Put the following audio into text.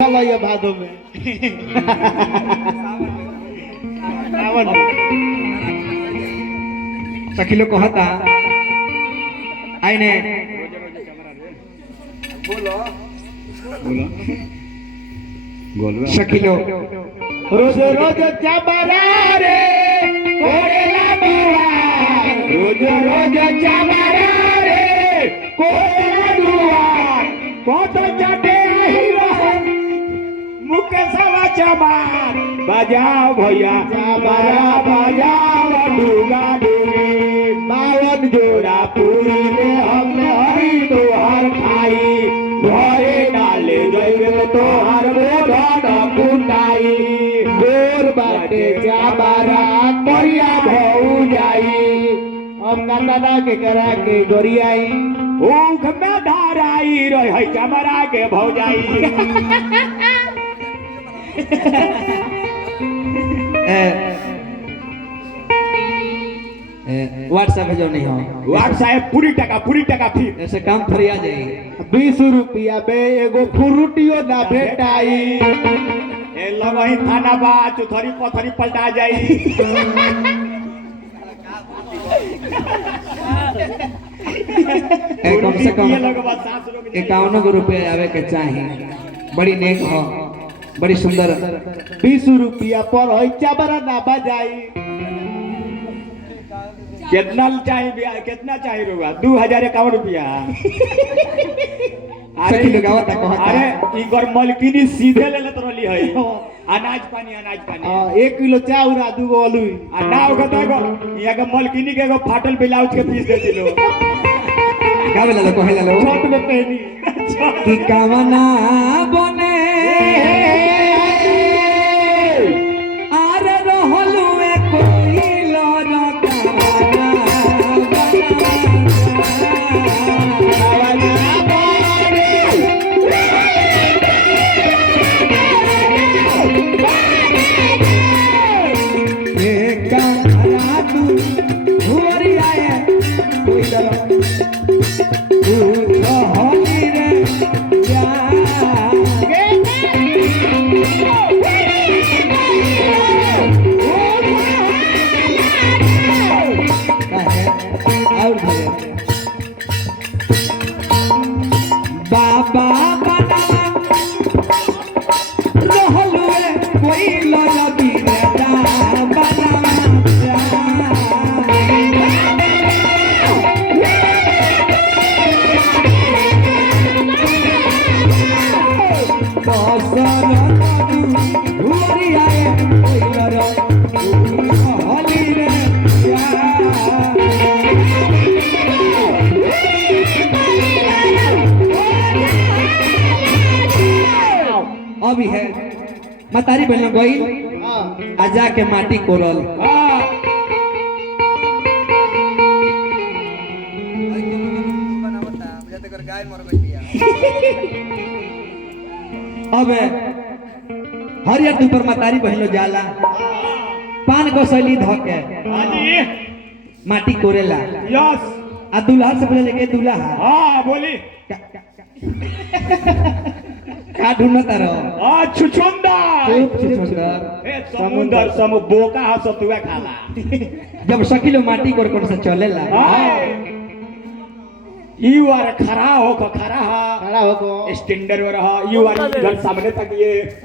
चलो ये भादों में सावन सखी लोग कहता आईने सखी लोग रोज रोज चबरा रे कोरेला दुआ रोज रोज चबरा रे कोरेला दुआ कोतो चटे मुकेशवा चमार बजाओ भैया चबरा बजाओ डूगा डूगी बावन जोड़ा पूरी में हमने हरी तोहार खाई घरे डाले जइबे तोहार बोधा न कुटाई गोर बाटे चबरा करिया भऊ जाई हम नंदना के करा के गोरियाई ऊख में धाराई रही चबरा के भौजाई व्हाट्सएप भेजो नहीं हो व्हाट्सएप पूरी टका फिर ऐसे काम फरिया जाए 20 रुपया बे एगो फ्रूटियो ना भेटाई ए लगही थाना बा चुथरी पथरी पलटा जाई कम से कम 51 रुपया आवे के चाहिए बड़ी नेक हो बड़ी सुंदर 20 रुपया पर होई चबरा ना बजाई कितना चाहिए कितना चाहिए रुपया 2051 रुपया सखी लोग आवता कहता अरे इगर मलकिनी सीधे ले लेत रहली है अनाज पानी 1 किलो चाउर आ 2 आलू आ ना होगा तो एगो यहाँ के मलकिनी के एगो फाटल ब्लाउज के पीस दे दिलो गावे ला कहे ला छोट में पहनी कि कामना बने आरे रहलु ए कोई लरा अभी है मतारी बहन गई आजा के माटी कोरल अब हरियर दुपर मतारी बहन जाला पान को सैली धके माटी कोरेला यस आ दूल्हा से बोले के दूल्हा हां बोली का ढूंढता रहो छुछुंदर छुछुंदर समुंदर समु बोका हसतुआ खाला जब सकिलो माटी कोर से चलेला यू आर खड़ा हो स्टैंडर में रहा यू आर इधर सामने तक ये